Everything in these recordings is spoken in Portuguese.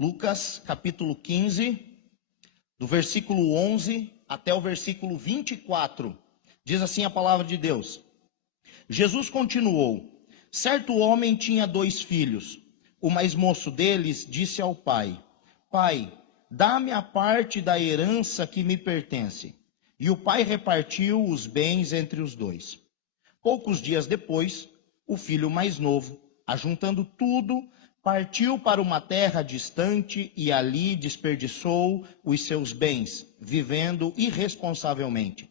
Lucas capítulo 15, do versículo 11 até o versículo 24. Diz assim a palavra de Deus. Jesus continuou: certo homem tinha 2 filhos. O mais moço deles disse ao pai: Pai, dá-me a parte da herança que me pertence. E o pai repartiu os bens entre os 2. Poucos dias depois, o filho mais novo, ajuntando tudo, partiu para uma terra distante e ali desperdiçou os seus bens, vivendo irresponsavelmente.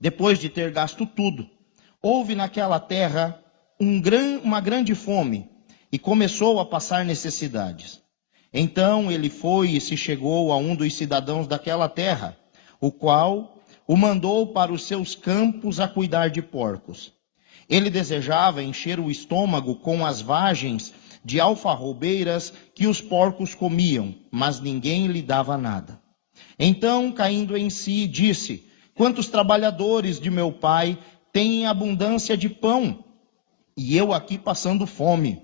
Depois de ter gasto tudo, houve naquela terra uma grande fome e começou a passar necessidades. Então ele foi e se chegou a um dos cidadãos daquela terra, o qual o mandou para os seus campos a cuidar de porcos. Ele desejava encher o estômago com as vagens de alfarrobeiras que os porcos comiam, mas ninguém lhe dava nada. Então, caindo em si, disse: quantos trabalhadores de meu pai têm abundância de pão, e eu aqui passando fome?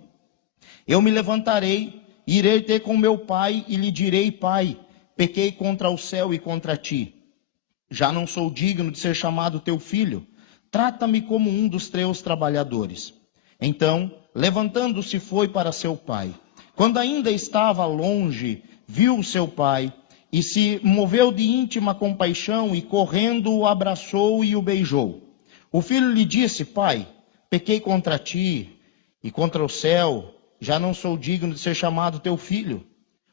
Eu me levantarei, irei ter com meu pai e lhe direi: Pai, pequei contra o céu e contra ti. Já não sou digno de ser chamado teu filho. Trata-me como um dos teus trabalhadores. Então, levantando-se, foi para seu pai. Quando ainda estava longe, viu o seu pai e se moveu de íntima compaixão e, correndo, o abraçou e o beijou. O filho lhe disse: Pai, pequei contra ti e contra o céu, já não sou digno de ser chamado teu filho.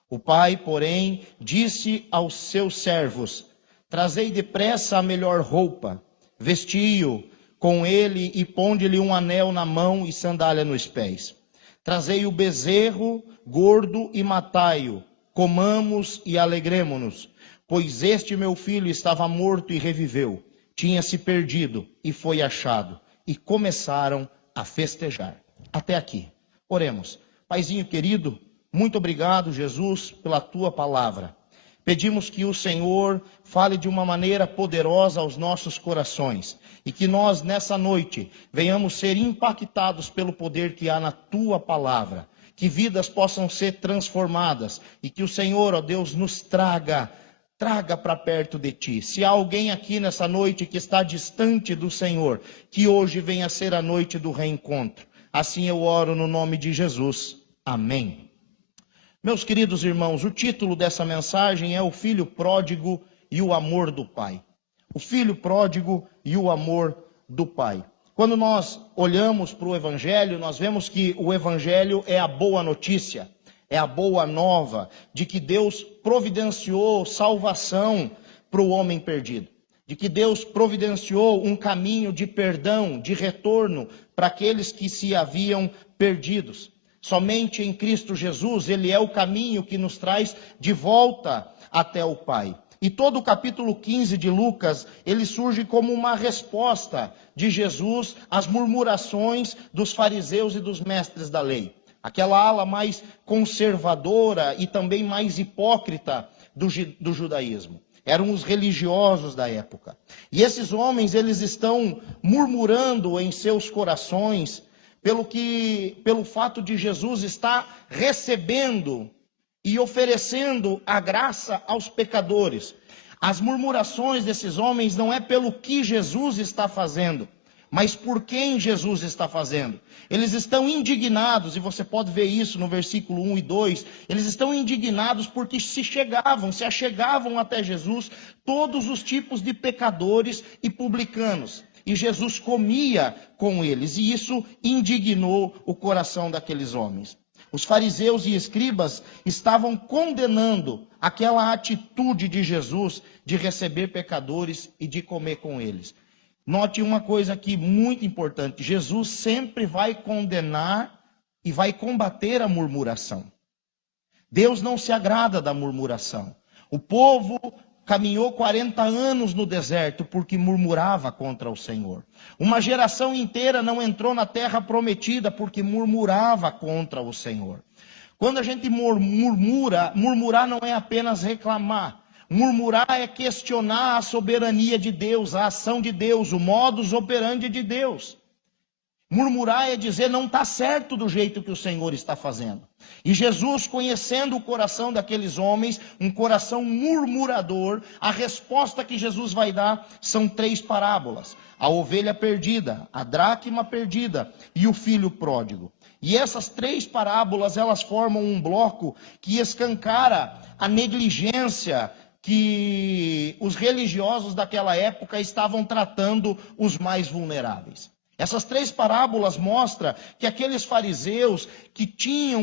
O pai, porém, disse aos seus servos: trazei depressa a melhor roupa, vesti-o com ele e ponde-lhe um anel na mão e sandália nos pés. Trazei o bezerro gordo e matai-o, comamos e alegremo-nos, pois este meu filho estava morto e reviveu, tinha se perdido e foi achado. E começaram a festejar. Até aqui. Oremos. Paizinho querido, muito obrigado, Jesus, pela tua palavra. Pedimos que o Senhor fale de uma maneira poderosa aos nossos corações e que nós, nessa noite, venhamos ser impactados pelo poder que há na tua palavra, que vidas possam ser transformadas e que o Senhor, ó Deus, nos traga para perto de ti. Se há alguém aqui nessa noite que está distante do Senhor, que hoje venha ser a noite do reencontro. Assim eu oro no nome de Jesus. Amém. Meus queridos irmãos, o título dessa mensagem é O Filho Pródigo e o Amor do Pai. O Filho Pródigo e o Amor do Pai. Quando nós olhamos para o Evangelho, nós vemos que o Evangelho é a boa notícia, é a boa nova de que Deus providenciou salvação para o homem perdido. De que Deus providenciou um caminho de perdão, de retorno para aqueles que se haviam perdidos. Somente em Cristo Jesus, Ele é o caminho que nos traz de volta até o Pai. E todo o capítulo 15 de Lucas, ele surge como uma resposta de Jesus às murmurações dos fariseus e dos mestres da lei. Aquela ala mais conservadora e também mais hipócrita do judaísmo. Eram os religiosos da época. E esses homens, eles estão murmurando em seus corações pelo fato de Jesus estar recebendo e oferecendo a graça aos pecadores. As murmurações desses homens não é pelo que Jesus está fazendo, mas por quem Jesus está fazendo. Eles estão indignados, e você pode ver isso no versículo 1 e 2, eles estão indignados porque se achegavam até Jesus todos os tipos de pecadores e publicanos. E Jesus comia com eles, e isso indignou o coração daqueles homens. Os fariseus e escribas estavam condenando aquela atitude de Jesus de receber pecadores e de comer com eles. Note uma coisa aqui muito importante: Jesus sempre vai condenar e vai combater a murmuração. Deus não se agrada da murmuração. O povo caminhou 40 anos no deserto porque murmurava contra o Senhor. Uma geração inteira não entrou na terra prometida porque murmurava contra o Senhor. Quando a gente murmurar não é apenas reclamar. Murmurar é questionar a soberania de Deus, a ação de Deus, o modus operandi de Deus. Murmurar é dizer não está certo do jeito que o Senhor está fazendo. E Jesus, conhecendo o coração daqueles homens, um coração murmurador, a resposta que Jesus vai dar são 3 parábolas: a ovelha perdida, a dracma perdida e o filho pródigo. E essas 3 parábolas, elas formam um bloco que escancara a negligência que os religiosos daquela época estavam tratando os mais vulneráveis. Essas 3 parábolas mostram que aqueles fariseus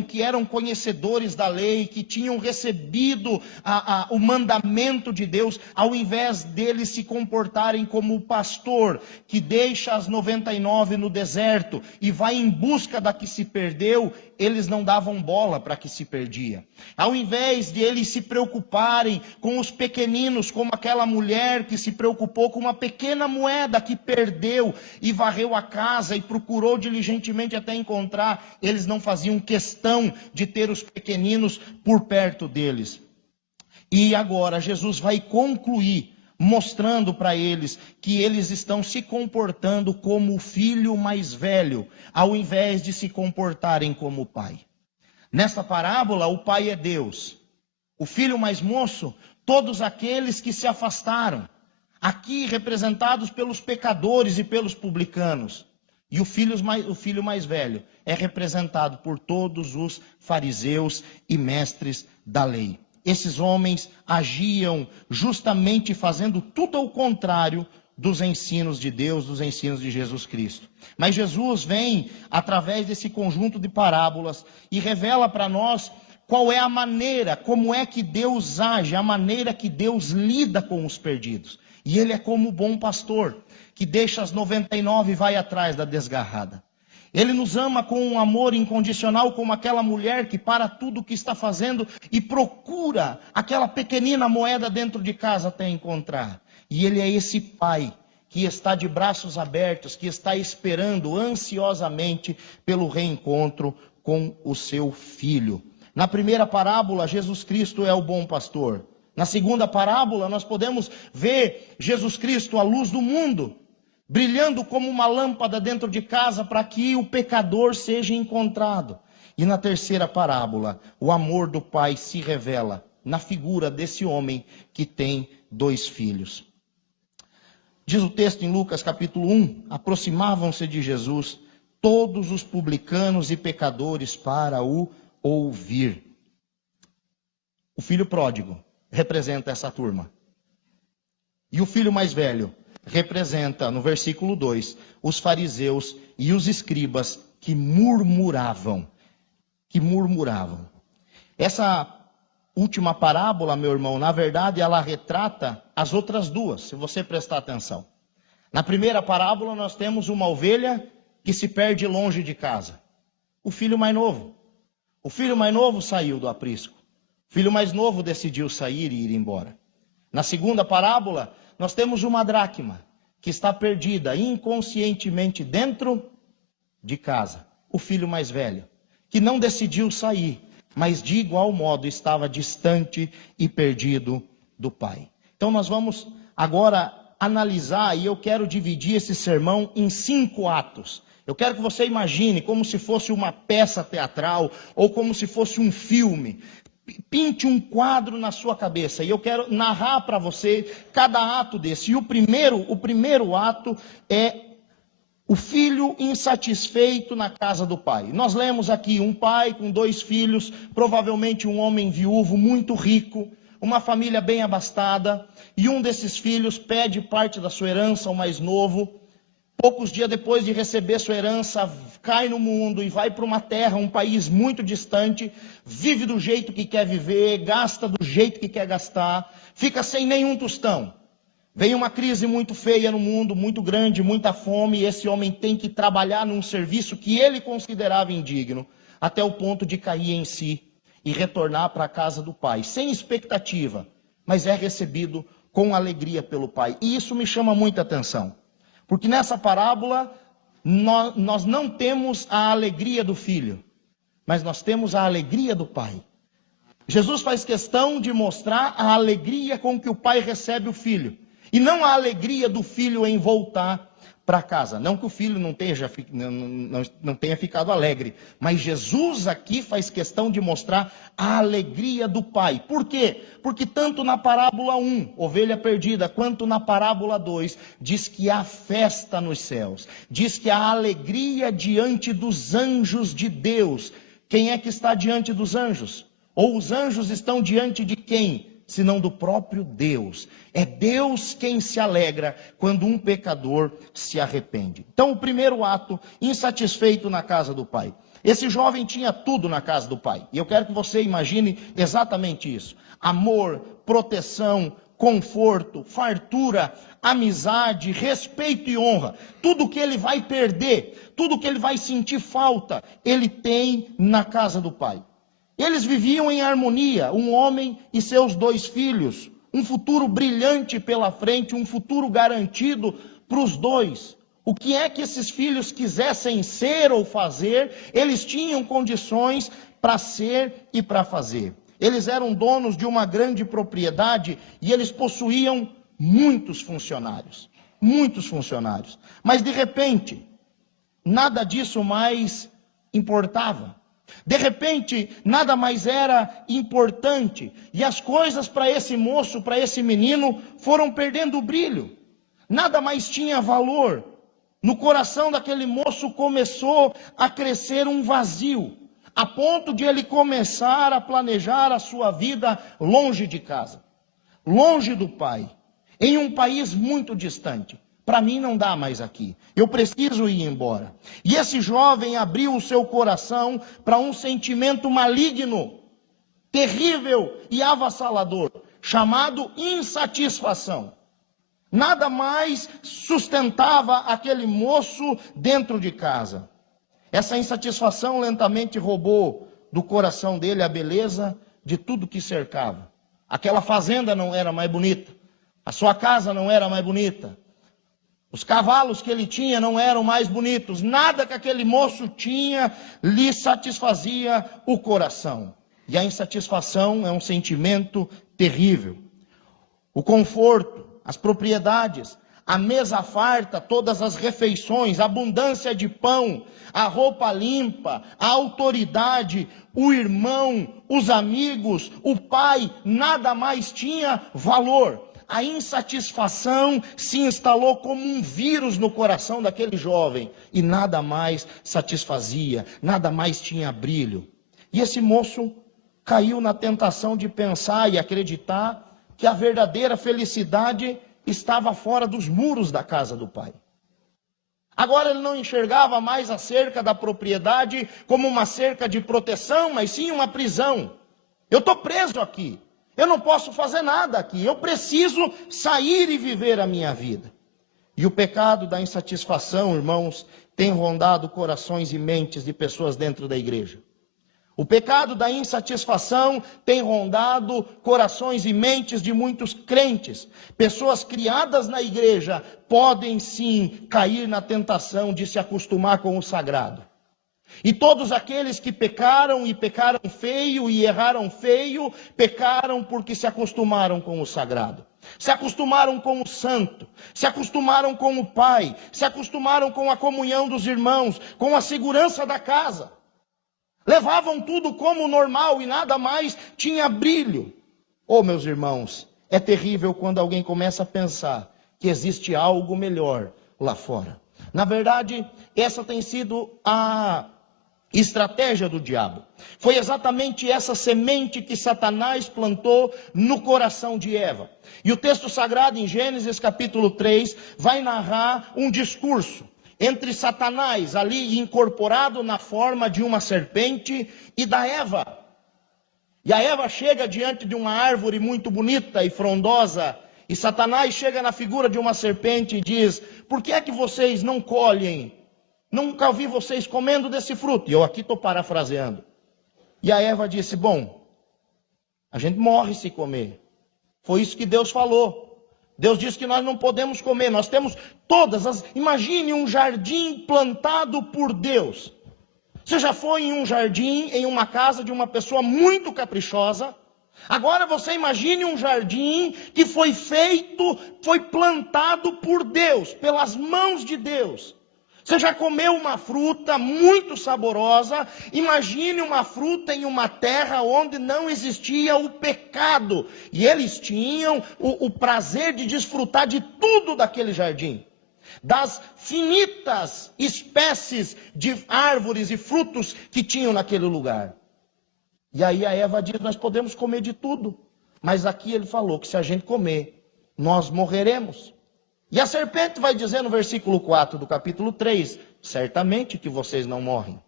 que eram conhecedores da lei, que tinham recebido o mandamento de Deus, ao invés deles se comportarem como o pastor, que deixa as 99 no deserto e vai em busca da que se perdeu, eles não davam bola para a que se perdia. Ao invés de eles se preocuparem com os pequeninos, como aquela mulher que se preocupou com uma pequena moeda que perdeu e varreu a casa e procurou diligentemente até encontrar, eles não faziam questão de ter os pequeninos por perto deles. E agora Jesus vai concluir mostrando para eles que eles estão se comportando como o filho mais velho, ao invés de se comportarem como o pai. Nesta parábola, o pai é Deus. O filho mais moço, todos aqueles que se afastaram, aqui representados pelos pecadores e pelos publicanos. E o filho mais velho é representado por todos os fariseus e mestres da lei. Esses homens agiam justamente fazendo tudo ao contrário dos ensinos de Deus, dos ensinos de Jesus Cristo. Mas Jesus vem através desse conjunto de parábolas e revela para nós qual é a maneira, como é que Deus age, a maneira que Deus lida com os perdidos. E Ele é como o bom pastor, que deixa as 99 e vai atrás da desgarrada. Ele nos ama com um amor incondicional, como aquela mulher que para tudo o que está fazendo e procura aquela pequenina moeda dentro de casa até encontrar. E Ele é esse pai que está de braços abertos, que está esperando ansiosamente pelo reencontro com o seu filho. Na primeira parábola, Jesus Cristo é o bom pastor. Na segunda parábola, nós podemos ver Jesus Cristo, a luz do mundo, brilhando como uma lâmpada dentro de casa para que o pecador seja encontrado. E na terceira parábola, o amor do pai se revela na figura desse homem que tem 2 filhos. Diz o texto em Lucas capítulo 1, aproximavam-se de Jesus todos os publicanos e pecadores para o ouvir. O filho pródigo representa essa turma. E o filho mais velho representa, no versículo 2, os fariseus e os escribas que murmuravam. Essa última parábola, meu irmão, na verdade, ela retrata as outras 2, se você prestar atenção. Na primeira parábola, nós temos uma ovelha que se perde longe de casa. O filho mais novo. O filho mais novo saiu do aprisco. O filho mais novo decidiu sair e ir embora. Na segunda parábola, nós temos uma dracma que está perdida inconscientemente dentro de casa. O filho mais velho, que não decidiu sair, mas de igual modo estava distante e perdido do pai. Então nós vamos agora analisar, e eu quero dividir esse sermão em 5 atos. Eu quero que você imagine como se fosse uma peça teatral ou como se fosse um filme. Pinte um quadro na sua cabeça e eu quero narrar para você cada ato desse. E o primeiro ato é o filho insatisfeito na casa do pai. Nós lemos aqui um pai com 2 filhos, provavelmente um homem viúvo muito rico, uma família bem abastada, e um desses filhos pede parte da sua herança ao mais novo. Poucos dias depois de receber sua herança, cai no mundo e vai para uma terra, um país muito distante, vive do jeito que quer viver, gasta do jeito que quer gastar, fica sem nenhum tostão. Vem uma crise muito feia no mundo, muito grande, muita fome, e esse homem tem que trabalhar num serviço que ele considerava indigno, até o ponto de cair em si e retornar para a casa do pai, sem expectativa, mas é recebido com alegria pelo pai. E isso me chama muita atenção. Porque nessa parábola, nós não temos a alegria do filho, mas nós temos a alegria do pai. Jesus faz questão de mostrar a alegria com que o pai recebe o filho, e não a alegria do filho em voltar para casa. Não que o filho não tenha ficado alegre, mas Jesus aqui faz questão de mostrar a alegria do pai. Por quê? Porque tanto na parábola 1, ovelha perdida, quanto na parábola 2, diz que há festa nos céus, diz que há alegria diante dos anjos de Deus. Quem é que está diante dos anjos? Ou os anjos estão diante de quem? Senão do próprio Deus. É Deus quem se alegra quando um pecador se arrepende. Então, o primeiro ato, insatisfeito na casa do pai. Esse jovem tinha tudo na casa do pai. E eu quero que você imagine exatamente isso. Amor, proteção, conforto, fartura, amizade, respeito e honra. Tudo que ele vai perder, tudo que ele vai sentir falta, ele tem na casa do pai. Eles viviam em harmonia, um homem e seus 2 filhos, um futuro brilhante pela frente, um futuro garantido para os 2. O que é que esses filhos quisessem ser ou fazer, eles tinham condições para ser e para fazer. Eles eram donos de uma grande propriedade e eles possuíam muitos funcionários. Mas de repente, nada disso mais importava. De repente, nada mais era importante, e as coisas para esse moço, para esse menino, foram perdendo o brilho. Nada mais tinha valor. No coração daquele moço começou a crescer um vazio, a ponto de ele começar a planejar a sua vida longe de casa, longe do pai, em um país muito distante. Para mim não dá mais aqui, eu preciso ir embora. E esse jovem abriu o seu coração para um sentimento maligno, terrível e avassalador, chamado insatisfação. Nada mais sustentava aquele moço dentro de casa. Essa insatisfação lentamente roubou do coração dele a beleza de tudo que cercava. Aquela fazenda não era mais bonita, a sua casa não era mais bonita, os cavalos que ele tinha não eram mais bonitos, nada que aquele moço tinha lhe satisfazia o coração. E a insatisfação é um sentimento terrível. O conforto, as propriedades, a mesa farta, todas as refeições, a abundância de pão, a roupa limpa, a autoridade, o irmão, os amigos, o pai, nada mais tinha valor. A insatisfação se instalou como um vírus no coração daquele jovem e nada mais satisfazia, nada mais tinha brilho. E esse moço caiu na tentação de pensar e acreditar que a verdadeira felicidade estava fora dos muros da casa do pai. Agora ele não enxergava mais a cerca da propriedade como uma cerca de proteção, mas sim uma prisão. Eu estou preso aqui. Eu não posso fazer nada aqui, eu preciso sair e viver a minha vida. E o pecado da insatisfação, irmãos, tem rondado corações e mentes de pessoas dentro da igreja. O pecado da insatisfação tem rondado corações e mentes de muitos crentes. Pessoas criadas na igreja podem sim cair na tentação de se acostumar com o sagrado. E todos aqueles que pecaram e pecaram feio e erraram feio, pecaram porque se acostumaram com o sagrado. Se acostumaram com o santo, se acostumaram com o pai, se acostumaram com a comunhão dos irmãos, com a segurança da casa. Levavam tudo como normal e nada mais tinha brilho. Oh, meus irmãos, é terrível quando alguém começa a pensar que existe algo melhor lá fora. Na verdade, essa tem sido a estratégia do diabo. Foi exatamente essa semente que Satanás plantou no coração de Eva. E o texto sagrado em Gênesis capítulo 3 vai narrar um discurso entre Satanás, ali incorporado na forma de uma serpente, e da Eva. E a Eva chega diante de uma árvore muito bonita e frondosa, e Satanás chega na figura de uma serpente e diz: por que é que vocês não colhem? Nunca ouvi vocês comendo desse fruto. E eu aqui estou parafraseando. E a Eva disse: bom, a gente morre se comer. Foi isso que Deus falou. Deus disse que nós não podemos comer. Nós temos todas as... Imagine um jardim plantado por Deus. Você já foi em um jardim, em uma casa de uma pessoa muito caprichosa? Agora você imagine um jardim que foi feito, foi plantado por Deus, pelas mãos de Deus. Você já comeu uma fruta muito saborosa? Imagine uma fruta em uma terra onde não existia o pecado. E eles tinham o prazer de desfrutar de tudo daquele jardim. Das finitas espécies de árvores e frutos que tinham naquele lugar. E aí a Eva diz, nós podemos comer de tudo. Mas aqui ele falou que se a gente comer, nós morreremos. E a serpente vai dizer no versículo 4 do capítulo 3, certamente que vocês não morrem.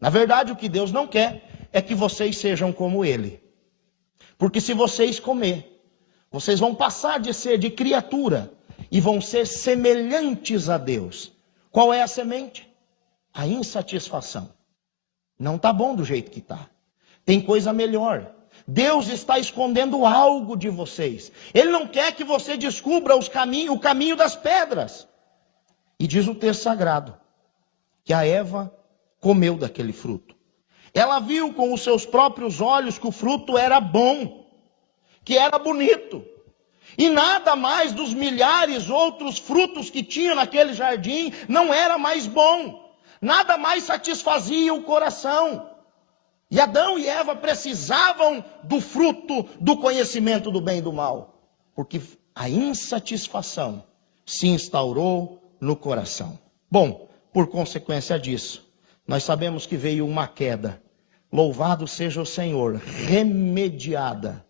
Na verdade, o que Deus não quer é que vocês sejam como Ele. Porque se vocês comer, vocês vão passar de ser de criatura e vão ser semelhantes a Deus. Qual é a semente? A insatisfação. Não está bom do jeito que está. Tem coisa melhor. Deus está escondendo algo de vocês. Ele não quer que você descubra o caminho das pedras. E diz o texto sagrado, que a Eva comeu daquele fruto. Ela viu com os seus próprios olhos que o fruto era bom, que era bonito. E nada mais dos milhares outros frutos que tinha naquele jardim não era mais bom. Nada mais satisfazia o coração. E Adão e Eva precisavam do fruto do conhecimento do bem e do mal, porque a insatisfação se instaurou no coração. Bom, por consequência disso, nós sabemos que veio uma queda. Louvado seja o Senhor, remediada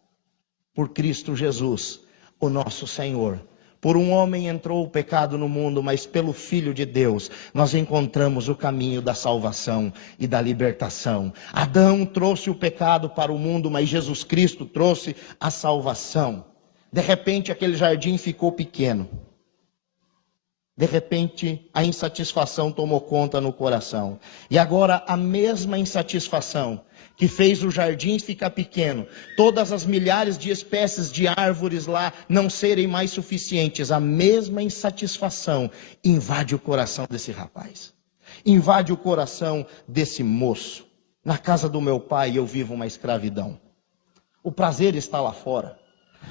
por Cristo Jesus, o nosso Senhor. Por um homem entrou o pecado no mundo, mas pelo Filho de Deus nós encontramos o caminho da salvação e da libertação. Adão trouxe o pecado para o mundo, mas Jesus Cristo trouxe a salvação. De repente aquele jardim ficou pequeno. De repente a insatisfação tomou conta no coração. E agora a mesma insatisfação que fez o jardim ficar pequeno, todas as milhares de espécies de árvores lá não serem mais suficientes, a mesma insatisfação invade o coração desse rapaz, invade o coração desse moço. Na casa do meu pai eu vivo uma escravidão, o prazer está lá fora,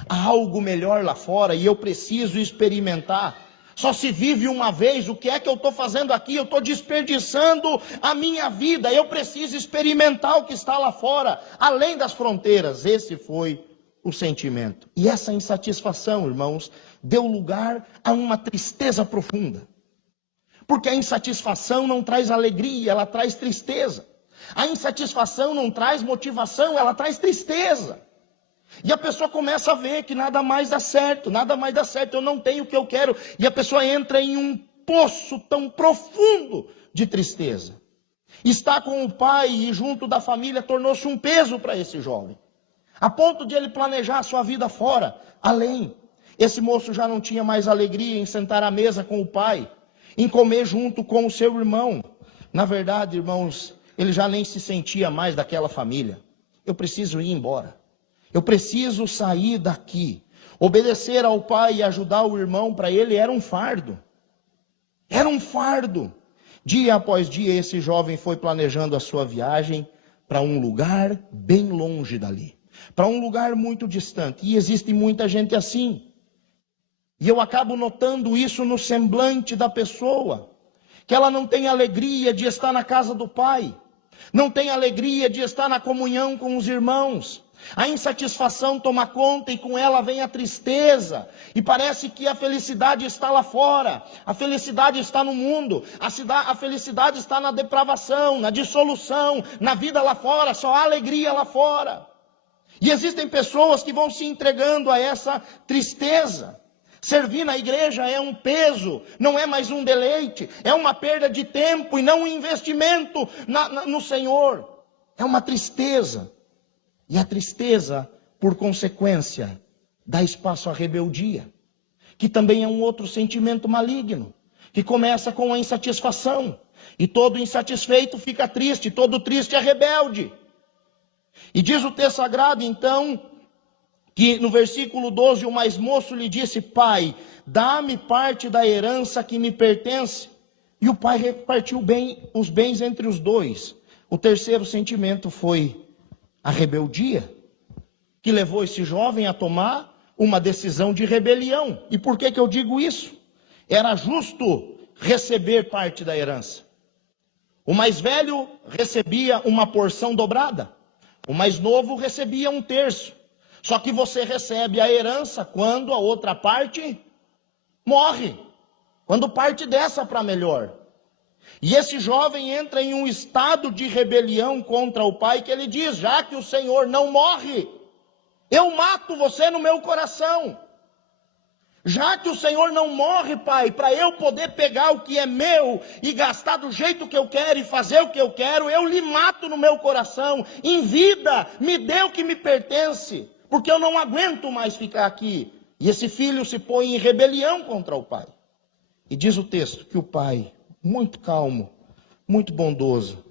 há algo melhor lá fora e eu preciso experimentar. Só se vive uma vez, o que é que eu estou fazendo aqui? Eu estou desperdiçando a minha vida, eu preciso experimentar o que está lá fora, além das fronteiras. Esse foi o sentimento. E essa insatisfação, irmãos, deu lugar a uma tristeza profunda. Porque a insatisfação não traz alegria, ela traz tristeza. A insatisfação não traz motivação, ela traz tristeza. E a pessoa começa a ver que nada mais dá certo, eu não tenho o que eu quero. E a pessoa entra em um poço tão profundo de tristeza. Está com o pai e junto da família tornou-se um peso para esse jovem. A ponto de ele planejar a sua vida fora, além. Esse moço já não tinha mais alegria em sentar à mesa com o pai, em comer junto com o seu irmão. Na verdade, irmãos, ele já nem se sentia mais daquela família. Eu preciso ir embora. Eu preciso sair daqui. Obedecer ao pai e ajudar o irmão para ele era um fardo. Era um fardo. Dia após dia esse jovem foi planejando a sua viagem para um lugar bem longe dali. Para um lugar muito distante. E existe muita gente assim. E eu acabo notando isso no semblante da pessoa. Que ela não tem alegria de estar na casa do pai. Não tem alegria de estar na comunhão com os irmãos. A insatisfação toma conta e com ela vem a tristeza. E parece que a felicidade está lá fora. A felicidade está no mundo. A felicidade está na depravação, na dissolução, na vida lá fora. Só há alegria lá fora. E existem pessoas que vão se entregando a essa tristeza. Servir na igreja é um peso, não é mais um deleite. É uma perda de tempo e não um investimento no Senhor. É uma tristeza. E a tristeza, por consequência, dá espaço à rebeldia, que também é um outro sentimento maligno, que começa com a insatisfação. E todo insatisfeito fica triste, todo triste é rebelde. E diz o texto sagrado, então, que no versículo 12, o mais moço lhe disse, pai, dá-me parte da herança que me pertence. E o pai repartiu os bens entre os dois. O terceiro sentimento foi a rebeldia. que levou esse jovem a tomar uma decisão de rebelião. E por que eu digo isso? Era justo receber parte da herança. O mais velho recebia uma porção dobrada. O mais novo recebia 1/3. Só que você recebe a herança quando a outra parte morre. Quando parte dessa para melhor. E esse jovem entra em um estado de rebelião contra o pai, que ele diz: já que o Senhor não morre, eu mato você no meu coração. Já que o Senhor não morre, pai, para eu poder pegar o que é meu e gastar do jeito que eu quero e fazer o que eu quero, eu lhe mato no meu coração. Em vida, me dê o que me pertence, porque eu não aguento mais ficar aqui. E esse filho se põe em rebelião contra o pai. E diz o texto que o pai, muito calmo, muito bondoso,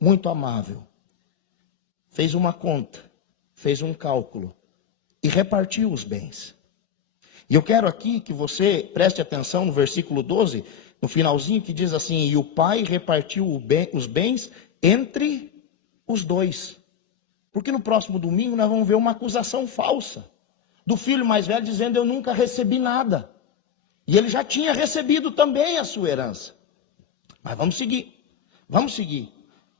muito amável, fez uma conta, fez um cálculo e repartiu os bens. E eu quero aqui que você preste atenção no versículo 12, no finalzinho, que diz assim: e o pai repartiu os bens entre os dois. Porque no próximo domingo nós vamos ver uma acusação falsa do filho mais velho dizendo: eu nunca recebi nada. E ele já tinha recebido também a sua herança. Mas vamos seguir.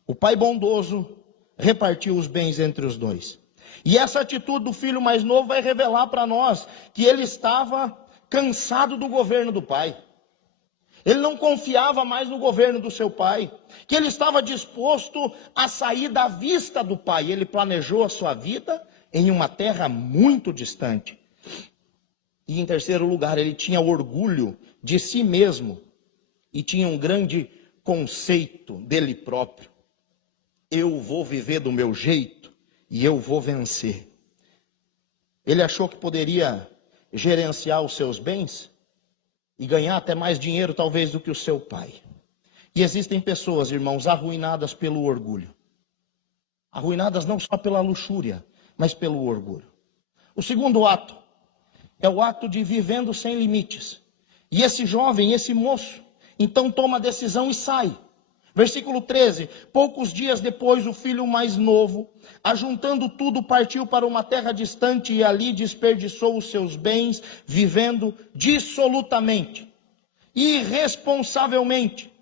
O pai bondoso repartiu os bens entre os dois. E essa atitude do filho mais novo vai revelar para nós que ele estava cansado do governo do pai. Ele não confiava mais no governo do seu pai. Que ele estava disposto a sair da vista do pai. Ele planejou a sua vida em uma terra muito distante. E em terceiro lugar, ele tinha orgulho de si mesmo. E tinha um grande conceito dele próprio. Eu vou viver do meu jeito. E eu vou vencer. Ele achou que poderia gerenciar os seus bens e ganhar até mais dinheiro talvez do que o seu pai. E existem pessoas, irmãos, arruinadas pelo orgulho. Arruinadas não só pela luxúria, mas pelo orgulho. O segundo ato é o ato de vivendo sem limites. E esse jovem, esse moço, então toma a decisão e sai. Versículo 13, poucos dias depois o filho mais novo, ajuntando tudo, partiu para uma terra distante e ali desperdiçou os seus bens, vivendo dissolutamente, irresponsavelmente.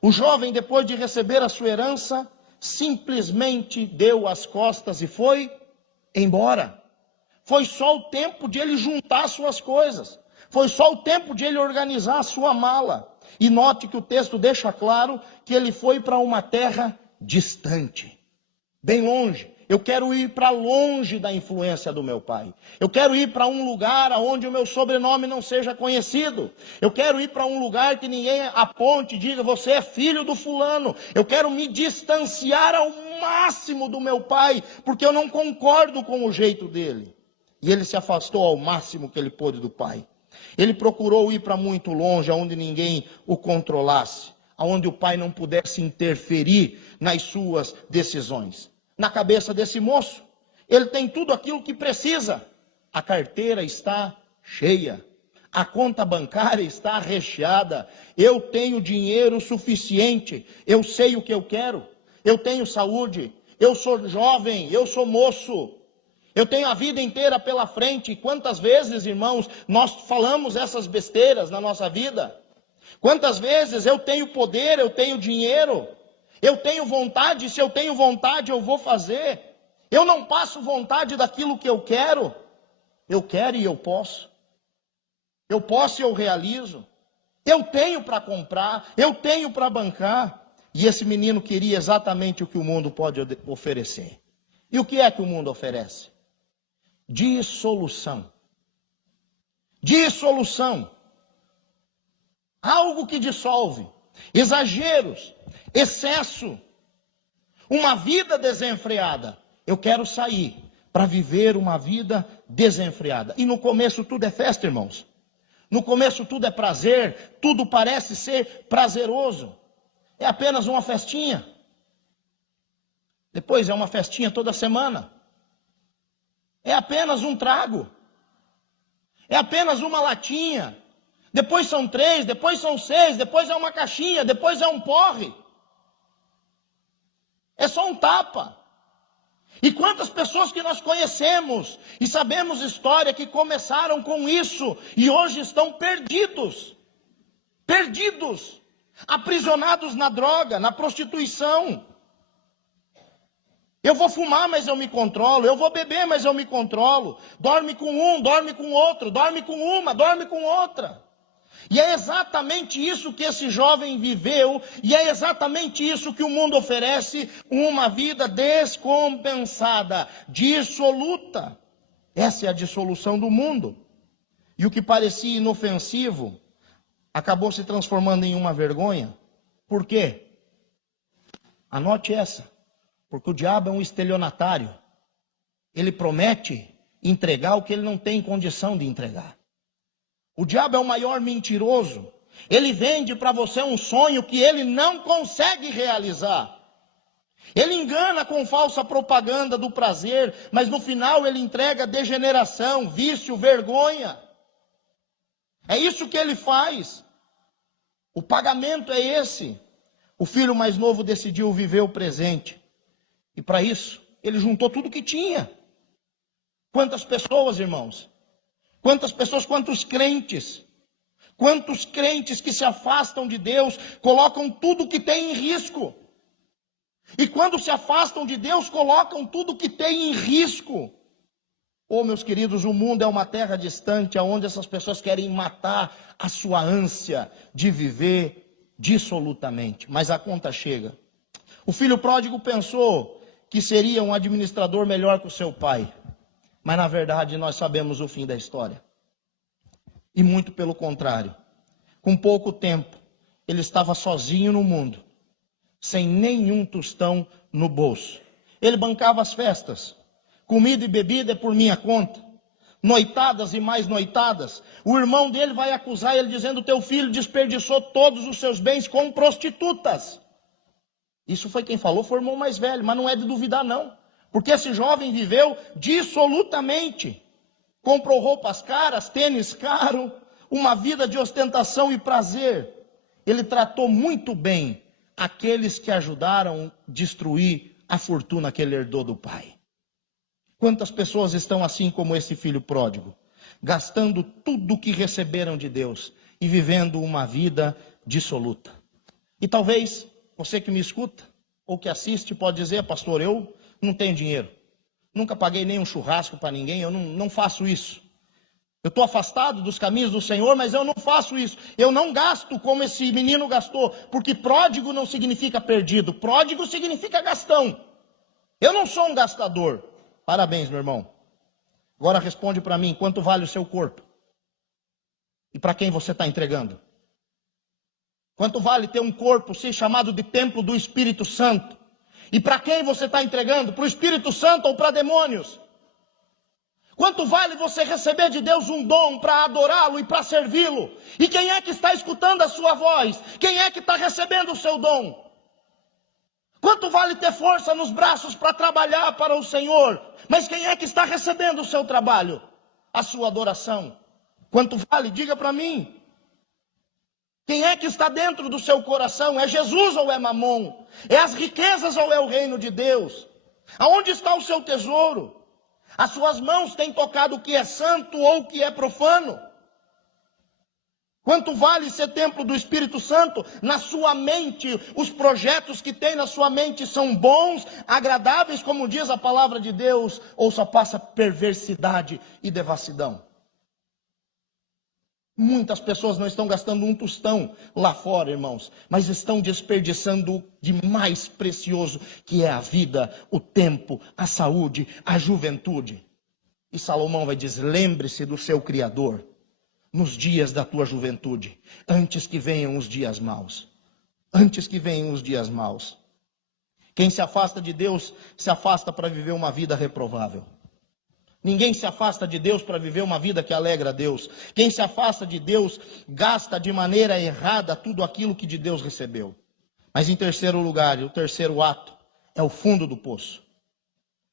O jovem, depois de receber a sua herança, simplesmente deu as costas e foi embora. Foi só o tempo de ele juntar suas coisas, foi só o tempo de ele organizar a sua mala. E note que o texto deixa claro que ele foi para uma terra distante, bem longe. Eu quero ir para longe da influência do meu pai. Eu quero ir para um lugar onde o meu sobrenome não seja conhecido. Eu quero ir para um lugar que ninguém aponte e diga: você é filho do fulano. Eu quero me distanciar ao máximo do meu pai, porque eu não concordo com o jeito dele. E ele se afastou ao máximo que ele pôde do pai. Ele procurou ir para muito longe, aonde ninguém o controlasse, aonde o pai não pudesse interferir nas suas decisões. Na cabeça desse moço, ele tem tudo aquilo que precisa. A carteira está cheia, a conta bancária está recheada, eu tenho dinheiro suficiente, eu sei o que eu quero, eu tenho saúde, eu sou jovem, eu sou moço. Eu tenho a vida inteira pela frente. Quantas vezes, irmãos, nós falamos essas besteiras na nossa vida? Quantas vezes eu tenho poder, eu tenho dinheiro, eu tenho vontade, se eu tenho vontade eu vou fazer. Eu não passo vontade daquilo que eu quero. Eu quero e eu posso. Eu posso e eu realizo. Eu tenho para comprar, eu tenho para bancar. E esse menino queria exatamente o que o mundo pode oferecer. E o que é que o mundo oferece? Dissolução. Dissolução. Algo que dissolve. Exageros. Excesso. Uma vida desenfreada. Eu quero sair para viver uma vida desenfreada. E no começo tudo é festa, irmãos. No começo tudo é prazer. Tudo parece ser prazeroso. É apenas uma festinha. Depois é uma festinha toda semana. É apenas um trago. É apenas uma latinha. Depois são 3, depois são 6, depois é uma caixinha, depois é um porre. É só um tapa. E quantas pessoas que nós conhecemos e sabemos história que começaram com isso e hoje estão perdidos, aprisionados na droga, na prostituição. Eu vou fumar, mas eu me controlo. Eu vou beber, mas eu me controlo. Dorme com um, dorme com outro, dorme com uma, dorme com outra. E é exatamente isso que esse jovem viveu, e é exatamente isso que o mundo oferece, uma vida descompensada, dissoluta. Essa é a dissolução do mundo. E o que parecia inofensivo, acabou se transformando em uma vergonha. Por quê? Anote essa. Porque o diabo é um estelionatário. Ele promete entregar o que ele não tem condição de entregar. O diabo é o maior mentiroso. Ele vende para você um sonho que ele não consegue realizar. Ele engana com falsa propaganda do prazer, mas no final ele entrega degeneração, vício, vergonha. É isso que ele faz. O pagamento é esse. O filho mais novo decidiu viver o presente. E para isso, ele juntou tudo que tinha. Quantas pessoas, irmãos? Quantas pessoas, quantos crentes que se afastam de Deus, colocam tudo que tem em risco. E quando se afastam de Deus, colocam tudo que tem em risco. Oh, meus queridos, o mundo é uma terra distante, onde essas pessoas querem matar a sua ânsia de viver dissolutamente. Mas a conta chega. O filho pródigo pensou que seria um administrador melhor que o seu pai. Mas na verdade nós sabemos o fim da história. E muito pelo contrário. Com pouco tempo, ele estava sozinho no mundo, sem nenhum tostão no bolso. Ele bancava as festas. Comida e bebida é por minha conta. Noitadas e mais noitadas. O irmão dele vai acusar ele dizendo: teu filho desperdiçou todos os seus bens com prostitutas. Isso foi quem falou, foi o irmão mais velho, mas não é de duvidar não. Porque esse jovem viveu dissolutamente. Comprou roupas caras, tênis caro, uma vida de ostentação e prazer. Ele tratou muito bem aqueles que ajudaram a destruir a fortuna que ele herdou do pai. Quantas pessoas estão assim como esse filho pródigo, gastando tudo o que receberam de Deus e vivendo uma vida dissoluta. E talvez você que me escuta ou que assiste pode dizer: pastor, eu não tenho dinheiro, nunca paguei nenhum churrasco para ninguém, eu não faço isso. Eu estou afastado dos caminhos do Senhor, mas eu não faço isso. Eu não gasto como esse menino gastou, porque pródigo não significa perdido, pródigo significa gastão. Eu não sou um gastador. Parabéns, meu irmão. Agora responde para mim, quanto vale o seu corpo? E para quem você está entregando? Quanto vale ter um corpo ser chamado de templo do Espírito Santo? E para quem você está entregando? Para o Espírito Santo ou para demônios? Quanto vale você receber de Deus um dom para adorá-lo e para servi-lo? E quem é que está escutando a sua voz? Quem é que está recebendo o seu dom? Quanto vale ter força nos braços para trabalhar para o Senhor? Mas quem é que está recebendo o seu trabalho? A sua adoração. Quanto vale? Diga para mim. Quem é que está dentro do seu coração? É Jesus ou é Mamon? É as riquezas ou é o reino de Deus? Aonde está o seu tesouro? As suas mãos têm tocado o que é santo ou o que é profano? Quanto vale ser templo do Espírito Santo? Na sua mente, os projetos que tem na sua mente são bons, agradáveis, como diz a palavra de Deus, ou só passa perversidade e devassidão? Muitas pessoas não estão gastando um tostão lá fora, irmãos, mas estão desperdiçando o de mais precioso, que é a vida, o tempo, a saúde, a juventude. E Salomão vai dizer: lembre-se do seu Criador nos dias da tua juventude, antes que venham os dias maus. Antes que venham os dias maus. Quem se afasta de Deus, se afasta para viver uma vida reprovável. Ninguém se afasta de Deus para viver uma vida que alegra a Deus. Quem se afasta de Deus, gasta de maneira errada tudo aquilo que de Deus recebeu. Mas em terceiro lugar, o terceiro ato, é o fundo do poço.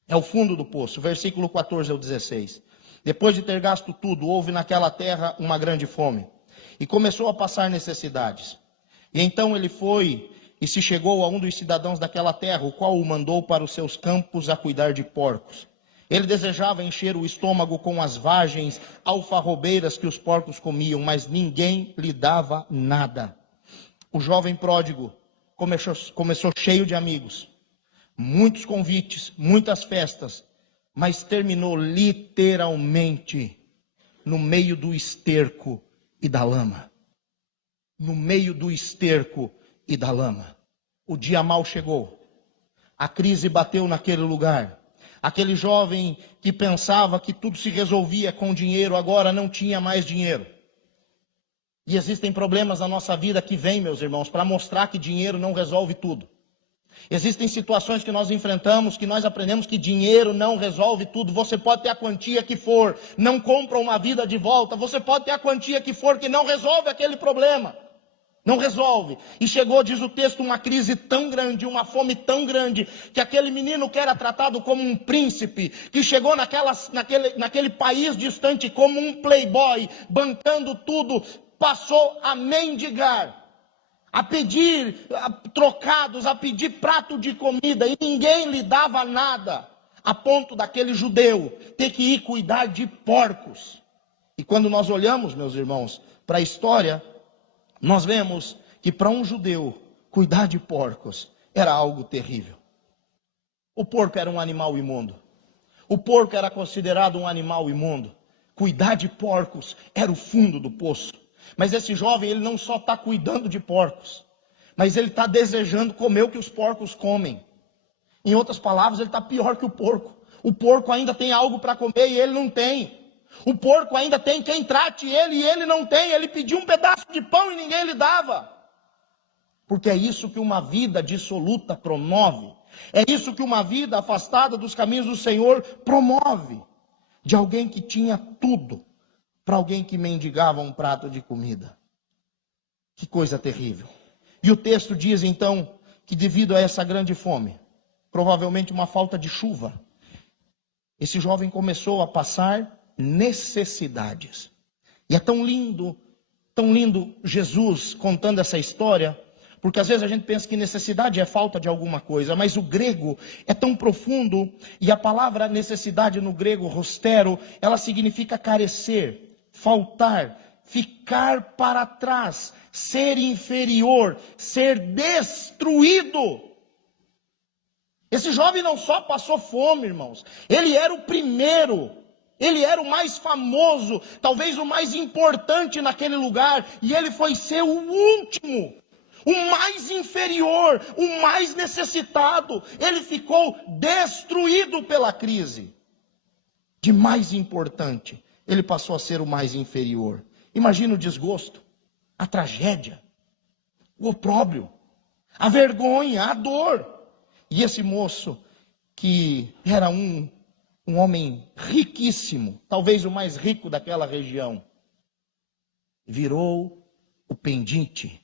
É o fundo do poço, versículo 14 ao 16. Depois de ter gasto tudo, houve naquela terra uma grande fome, e começou a passar necessidades. E então ele foi e se chegou a um dos cidadãos daquela terra, o qual o mandou para os seus campos a cuidar de porcos. Ele desejava encher o estômago com as vagens alfarrobeiras que os porcos comiam, mas ninguém lhe dava nada. O jovem pródigo começou cheio de amigos, muitos convites, muitas festas, mas terminou literalmente no meio do esterco e da lama. No meio do esterco e da lama. O dia mal chegou. A crise bateu naquele lugar. Aquele jovem que pensava que tudo se resolvia com dinheiro, agora não tinha mais dinheiro. E existem problemas na nossa vida que vêm, meus irmãos, para mostrar que dinheiro não resolve tudo. Existem situações que nós enfrentamos, que nós aprendemos que dinheiro não resolve tudo. Você pode ter a quantia que for, não compra uma vida de volta. Você pode ter a quantia que for, que não resolve aquele problema. Não resolve. E chegou, diz o texto, uma crise tão grande, uma fome tão grande, que aquele menino que era tratado como um príncipe, que chegou naquele país distante como um playboy, bancando tudo, passou a mendigar, a pedir trocados, a pedir prato de comida, e ninguém lhe dava nada, a ponto daquele judeu ter que ir cuidar de porcos. E quando nós olhamos, meus irmãos, para a história, nós vemos que para um judeu, cuidar de porcos era algo terrível. O porco era um animal imundo. O porco era considerado um animal imundo. Cuidar de porcos era o fundo do poço. Mas esse jovem, ele não só está cuidando de porcos, mas ele está desejando comer o que os porcos comem. Em outras palavras, ele está pior que o porco. O porco ainda tem algo para comer e ele não tem. O porco ainda tem quem trate ele e ele não tem. Ele pediu um pedaço de pão e ninguém lhe dava. Porque é isso que uma vida dissoluta promove. É isso que uma vida afastada dos caminhos do Senhor promove. De alguém que tinha tudo, para alguém que mendigava um prato de comida. Que coisa terrível. E o texto diz então que devido a essa grande fome, provavelmente uma falta de chuva, esse jovem começou a passar necessidades. E é tão lindo Jesus contando essa história, porque às vezes a gente pensa que necessidade é falta de alguma coisa, mas o grego é tão profundo, e a palavra necessidade no grego, rostero, ela significa carecer, faltar, ficar para trás, ser inferior, ser destruído. Esse jovem não só passou fome, irmãos, ele era o primeiro. Ele era o mais famoso, talvez o mais importante naquele lugar, e ele foi ser o último, o mais inferior, o mais necessitado. Ele ficou destruído pela crise. De mais importante, ele passou a ser o mais inferior. Imagina o desgosto, a tragédia, o opróbrio, a vergonha, a dor. E esse moço, que era um homem riquíssimo, talvez o mais rico daquela região, virou o pendente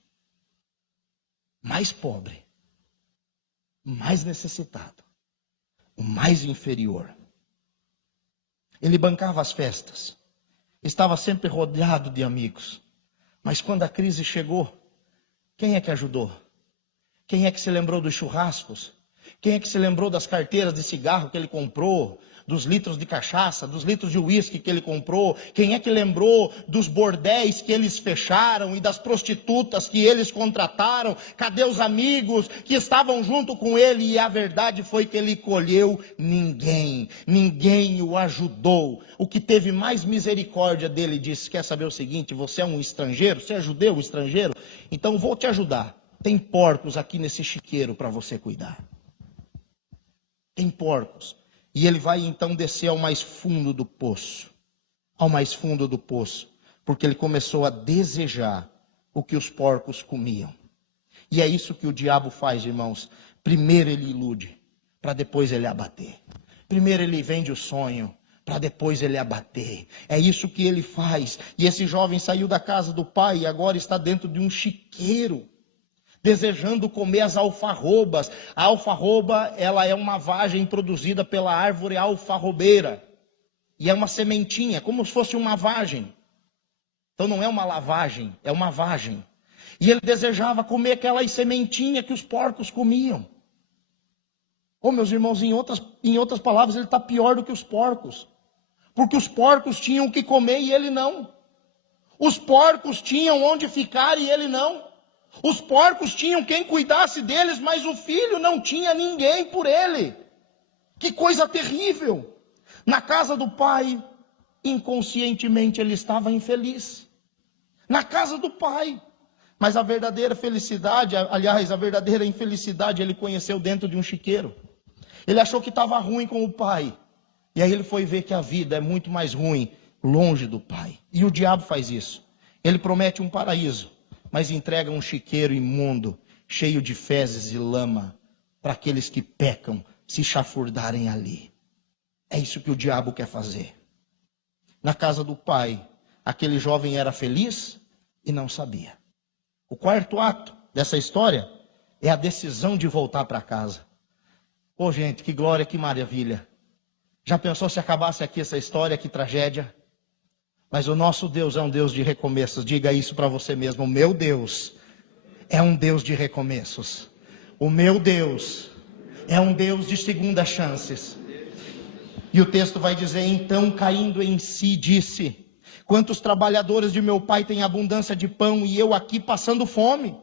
mais pobre, mais necessitado, o mais inferior. Ele bancava as festas, estava sempre rodeado de amigos, mas quando a crise chegou, quem é que ajudou? Quem é que se lembrou dos churrascos? Quem é que se lembrou das carteiras de cigarro que ele comprou? Dos litros de cachaça, dos litros de uísque que ele comprou? Quem é que lembrou dos bordéis que eles fecharam e das prostitutas que eles contrataram? Cadê os amigos que estavam junto com ele? E a verdade foi que ele colheu ninguém. Ninguém o ajudou. O que teve mais misericórdia dele disse: quer saber o seguinte, você é um estrangeiro? Você é judeu, estrangeiro? Então vou te ajudar. Tem porcos aqui nesse chiqueiro para você cuidar. Tem porcos. E ele vai então descer ao mais fundo do poço. Ao mais fundo do poço. Porque ele começou a desejar o que os porcos comiam. E é isso que o diabo faz, irmãos. Primeiro ele ilude, para depois ele abater. Primeiro ele vende o sonho, para depois ele abater. É isso que ele faz. E esse jovem saiu da casa do pai e agora está dentro de um chiqueiro, desejando comer as alfarrobas. A alfarroba, ela é uma vagem produzida pela árvore alfarrobeira. E é uma sementinha, como se fosse uma vagem. Então não é uma lavagem, é uma vagem. E ele desejava comer aquelas sementinhas que os porcos comiam. Meus irmãos, em outras palavras, ele está pior do que os porcos. Porque os porcos tinham o que comer e ele não. Os porcos tinham onde ficar e ele não. Os porcos tinham quem cuidasse deles, mas o filho não tinha ninguém por ele. Que coisa terrível! Na casa do pai, inconscientemente ele estava infeliz. Na casa do pai. Mas a verdadeira felicidade, aliás, a verdadeira infelicidade, ele conheceu dentro de um chiqueiro. Ele achou que estava ruim com o pai. E aí ele foi ver que a vida é muito mais ruim longe do pai. E o diabo faz isso. Ele promete um paraíso, mas entrega um chiqueiro imundo, cheio de fezes e lama, para aqueles que pecam se chafurdarem ali. É isso que o diabo quer fazer. Na casa do pai, aquele jovem era feliz e não sabia. O quarto ato dessa história é a decisão de voltar para casa. Gente, que glória, que maravilha. Já pensou se acabasse aqui essa história, que tragédia? Mas o nosso Deus é um Deus de recomeços. Diga isso para você mesmo. O meu Deus é um Deus de recomeços. O meu Deus é um Deus de segundas chances. E o texto vai dizer: então, caindo em si, disse: quantos trabalhadores de meu pai têm abundância de pão e eu aqui passando fome?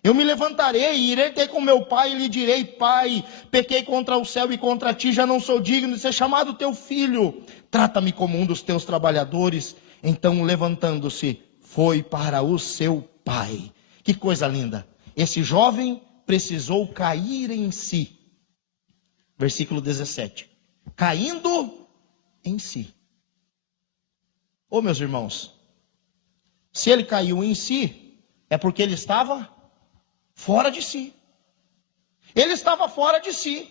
Eu me levantarei e irei ter com meu pai e lhe direi: pai, pequei contra o céu e contra ti, já não sou digno de ser chamado teu filho. Trata-me como um dos teus trabalhadores. Então, levantando-se, foi para o seu pai. Que coisa linda. Esse jovem precisou cair em si. Versículo 17. Caindo em si. Meus irmãos, se ele caiu em si, é porque ele estava fora de si. Ele estava fora de si.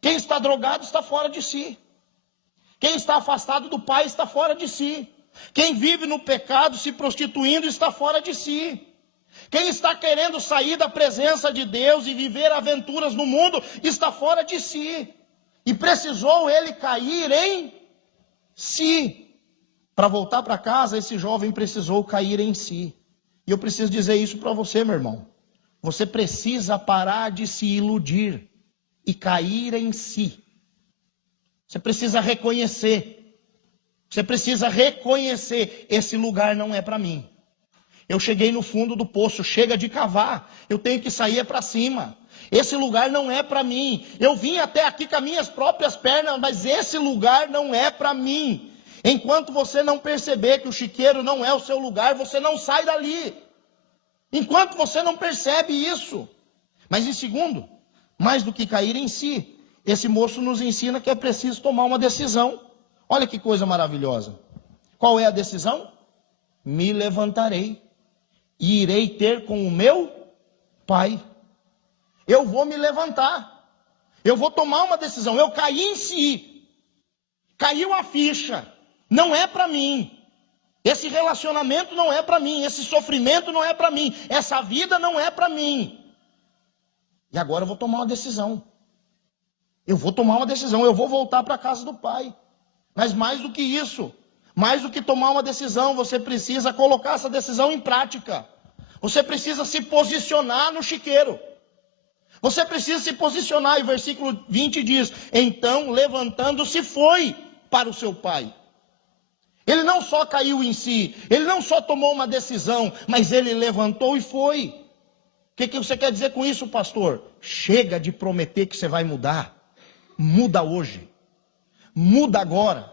Quem está drogado está fora de si. Quem está afastado do pai está fora de si. Quem vive no pecado, se prostituindo, está fora de si. Quem está querendo sair da presença de Deus e viver aventuras no mundo, está fora de si. E precisou ele cair em si. Para voltar para casa, esse jovem precisou cair em si. E eu preciso dizer isso para você, meu irmão. Você precisa parar de se iludir e cair em si. Você precisa reconhecer. Você precisa reconhecer: esse lugar não é para mim. Eu cheguei no fundo do poço, chega de cavar. Eu tenho que sair para cima. Esse lugar não é para mim. Eu vim até aqui com as minhas próprias pernas, mas esse lugar não é para mim. Enquanto você não perceber que o chiqueiro não é o seu lugar, você não sai dali. Enquanto você não percebe isso. Mas em segundo, mais do que cair em si, esse moço nos ensina que é preciso tomar uma decisão. Olha que coisa maravilhosa. Qual é a decisão? Me levantarei e irei ter com o meu pai. Eu vou me levantar. Eu vou tomar uma decisão. Eu caí em si. Caiu a ficha. Não é para mim. Esse relacionamento não é para mim. Esse sofrimento não é para mim. Essa vida não é para mim. E agora eu vou tomar uma decisão. Eu vou tomar uma decisão. Eu vou voltar para a casa do pai. Mas mais do que isso, mais do que tomar uma decisão, você precisa colocar essa decisão em prática. Você precisa se posicionar no chiqueiro. Você precisa se posicionar. E o versículo 20 diz: então, levantando-se, foi para o seu pai. Ele não só caiu em si, ele não só tomou uma decisão, mas ele levantou e foi. O que você quer dizer com isso, pastor? Chega de prometer que você vai mudar. Muda hoje. Muda agora.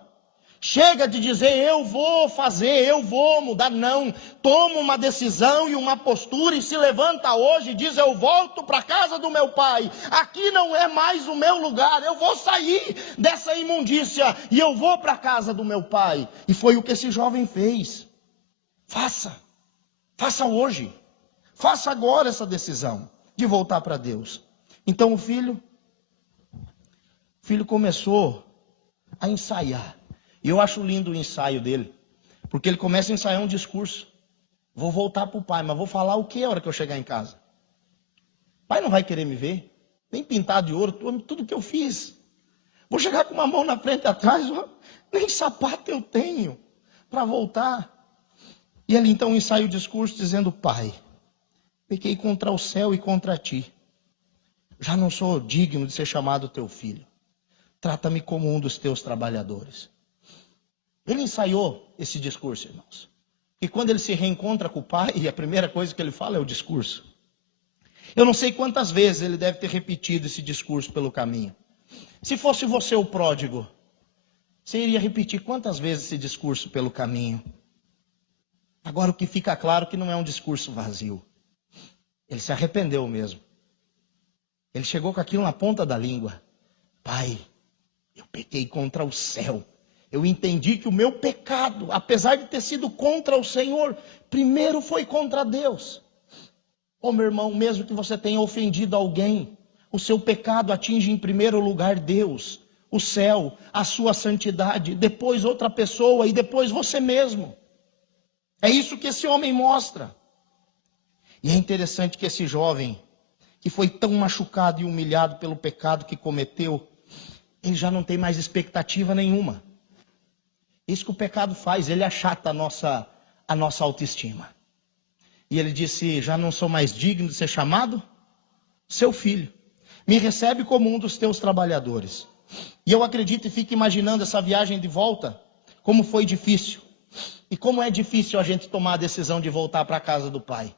Chega de dizer: eu vou fazer, eu vou mudar. Não. Toma uma decisão e uma postura e se levanta hoje e diz: eu volto para a casa do meu pai. Aqui não é mais o meu lugar. Eu vou sair dessa imundícia e eu vou para a casa do meu pai. E foi o que esse jovem fez. Faça. Faça hoje. Faça agora essa decisão de voltar para Deus. Então o filho começou a ensaiar. E eu acho lindo o ensaio dele, porque ele começa a ensaiar um discurso. Vou voltar para o pai, mas vou falar o que a hora que eu chegar em casa? O pai não vai querer me ver, nem pintado de ouro, tudo que eu fiz. Vou chegar com uma mão na frente e atrás, nem sapato eu tenho para voltar. E ele então ensaia o discurso dizendo: pai, pequei contra o céu e contra ti. Já não sou digno de ser chamado teu filho. Trata-me como um dos teus trabalhadores. Ele ensaiou esse discurso, irmãos. E quando ele se reencontra com o pai, a primeira coisa que ele fala é o discurso. Eu não sei quantas vezes ele deve ter repetido esse discurso pelo caminho. Se fosse você o pródigo, você iria repetir quantas vezes esse discurso pelo caminho? Agora o que fica claro é que não é um discurso vazio. Ele se arrependeu mesmo. Ele chegou com aquilo na ponta da língua. Pai, eu pequei contra o céu. Eu entendi que o meu pecado, apesar de ter sido contra o Senhor, primeiro foi contra Deus. Ô meu irmão, mesmo que você tenha ofendido alguém, o seu pecado atinge em primeiro lugar Deus, o céu, a sua santidade, depois outra pessoa e depois você mesmo. É isso que esse homem mostra. E é interessante que esse jovem, que foi tão machucado e humilhado pelo pecado que cometeu, ele já não tem mais expectativa nenhuma. Isso que o pecado faz, ele achata a nossa autoestima. E ele disse, já não sou mais digno de ser chamado seu filho. Me recebe como um dos teus trabalhadores. E eu acredito e fico imaginando essa viagem de volta, como foi difícil. E como é difícil a gente tomar a decisão de voltar para a casa do pai.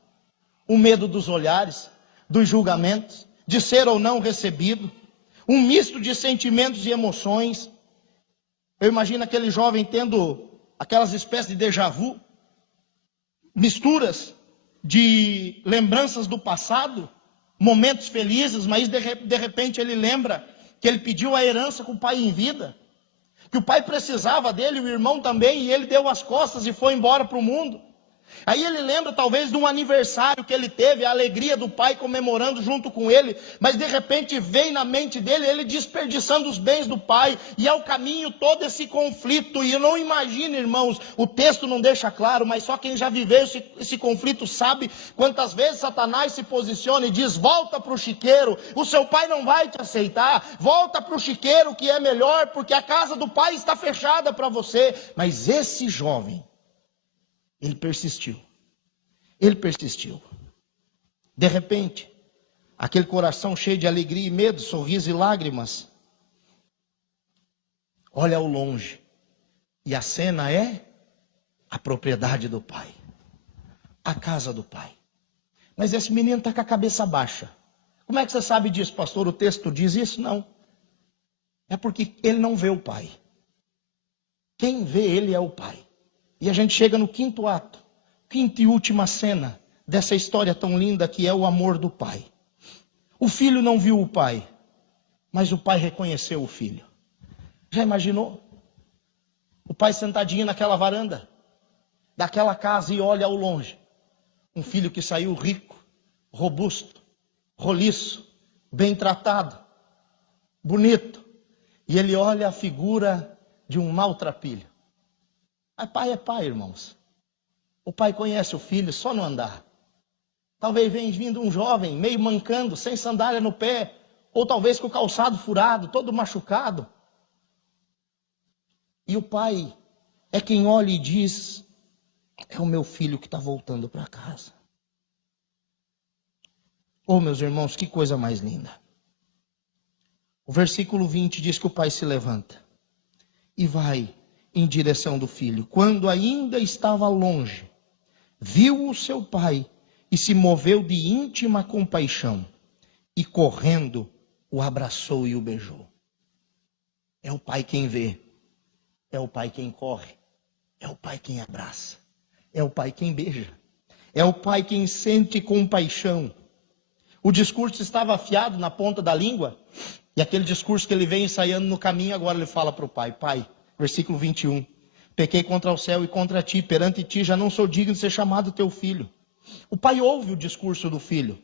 O medo dos olhares, dos julgamentos, de ser ou não recebido, um misto de sentimentos e emoções. Eu imagino aquele jovem tendo aquelas espécies de déjà vu, misturas de lembranças do passado, momentos felizes, mas de repente ele lembra que ele pediu a herança com o pai em vida, que o pai precisava dele, o irmão também, e ele deu as costas e foi embora para o mundo. Aí ele lembra talvez de um aniversário que ele teve, a alegria do pai comemorando junto com ele, mas de repente vem na mente dele ele desperdiçando os bens do pai, e é o caminho todo esse conflito. E eu não imagino, irmãos, o texto não deixa claro, mas só quem já viveu esse conflito sabe quantas vezes Satanás se posiciona e diz, volta para o chiqueiro, o seu pai não vai te aceitar, volta para o chiqueiro que é melhor, porque a casa do pai está fechada para você. Mas esse jovem, ele persistiu. Ele persistiu. De repente, aquele coração cheio de alegria e medo, sorriso e lágrimas, olha ao longe. E a cena é a propriedade do pai. A casa do pai. Mas esse menino está com a cabeça baixa. Como é que você sabe disso, pastor? O texto diz isso? Não. É porque ele não vê o pai. Quem vê ele é o pai. E a gente chega no quinto ato, quinta e última cena dessa história tão linda que é o amor do pai. O filho não viu o pai, mas o pai reconheceu o filho. Já imaginou? O pai sentadinho naquela varanda, daquela casa e olha ao longe. Um filho que saiu rico, robusto, roliço, bem tratado, bonito. E ele olha a figura de um maltrapilho. Mas pai é pai, irmãos. O pai conhece o filho só no andar. Talvez venha vindo um jovem meio mancando, sem sandália no pé, ou talvez com o calçado furado, todo machucado. E o pai é quem olha e diz, é o meu filho que está voltando para casa. Oh, meus irmãos, que coisa mais linda. O versículo 20 diz que o pai se levanta e vai em direção do filho. Quando ainda estava longe, viu o seu pai e se moveu de íntima compaixão. E correndo, o abraçou e o beijou. É o pai quem vê. É o pai quem corre. É o pai quem abraça. É o pai quem beija. É o pai quem sente compaixão. O discurso estava afiado na ponta da língua. E aquele discurso que ele vem ensaiando no caminho, agora ele fala para o pai. Pai, versículo 21. Pequei contra o céu e contra ti. Perante ti já não sou digno de ser chamado teu filho. O pai ouve o discurso do filho.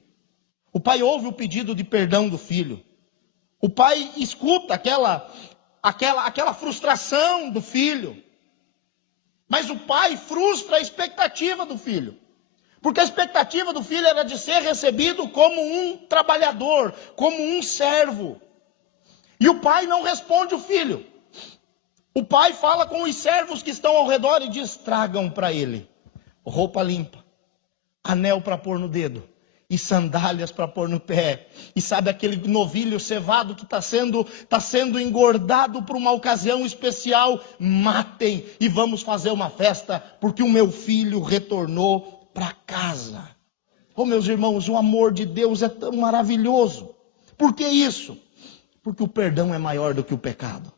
O pai ouve o pedido de perdão do filho. O pai escuta aquela frustração do filho. Mas o pai frustra a expectativa do filho. Porque a expectativa do filho era de ser recebido como um trabalhador, como um servo. E o pai não responde o filho. O pai fala com os servos que estão ao redor e diz, tragam para ele roupa limpa, anel para pôr no dedo e sandálias para pôr no pé. E sabe aquele novilho cevado que está sendo engordado para uma ocasião especial? Matem e vamos fazer uma festa, porque o meu filho retornou para casa. Oh, meus irmãos, o amor de Deus é tão maravilhoso. Por que isso? Porque o perdão é maior do que o pecado.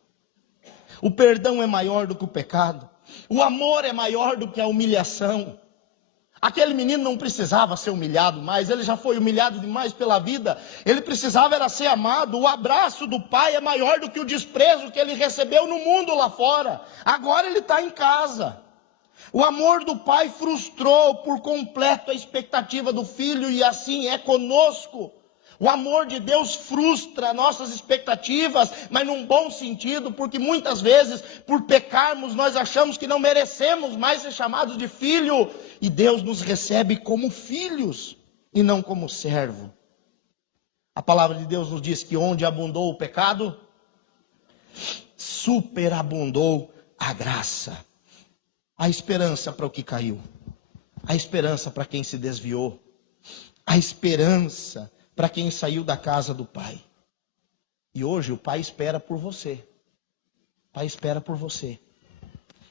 O perdão é maior do que o pecado. O amor é maior do que a humilhação. Aquele menino não precisava ser humilhado mais, ele já foi humilhado demais pela vida. Ele precisava era ser amado. O abraço do pai é maior do que o desprezo que ele recebeu no mundo lá fora. Agora ele está em casa. O amor do pai frustrou por completo a expectativa do filho, e assim é conosco. O amor de Deus frustra nossas expectativas, mas num bom sentido, porque muitas vezes, por pecarmos, nós achamos que não merecemos mais ser chamados de filho, e Deus nos recebe como filhos, e não como servo. A palavra de Deus nos diz que onde abundou o pecado, superabundou a graça. A esperança para o que caiu, a esperança para quem se desviou, a esperança para quem saiu da casa do Pai. E hoje o Pai espera por você. O Pai espera por você.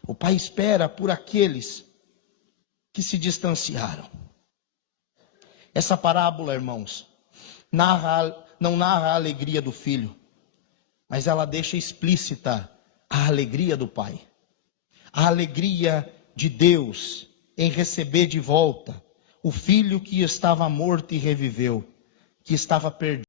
O Pai espera por aqueles que se distanciaram. Essa parábola, irmãos, não narra a alegria do filho, mas ela deixa explícita a alegria do Pai. A alegria de Deus em receber de volta o filho que estava morto e reviveu, que estava perdido.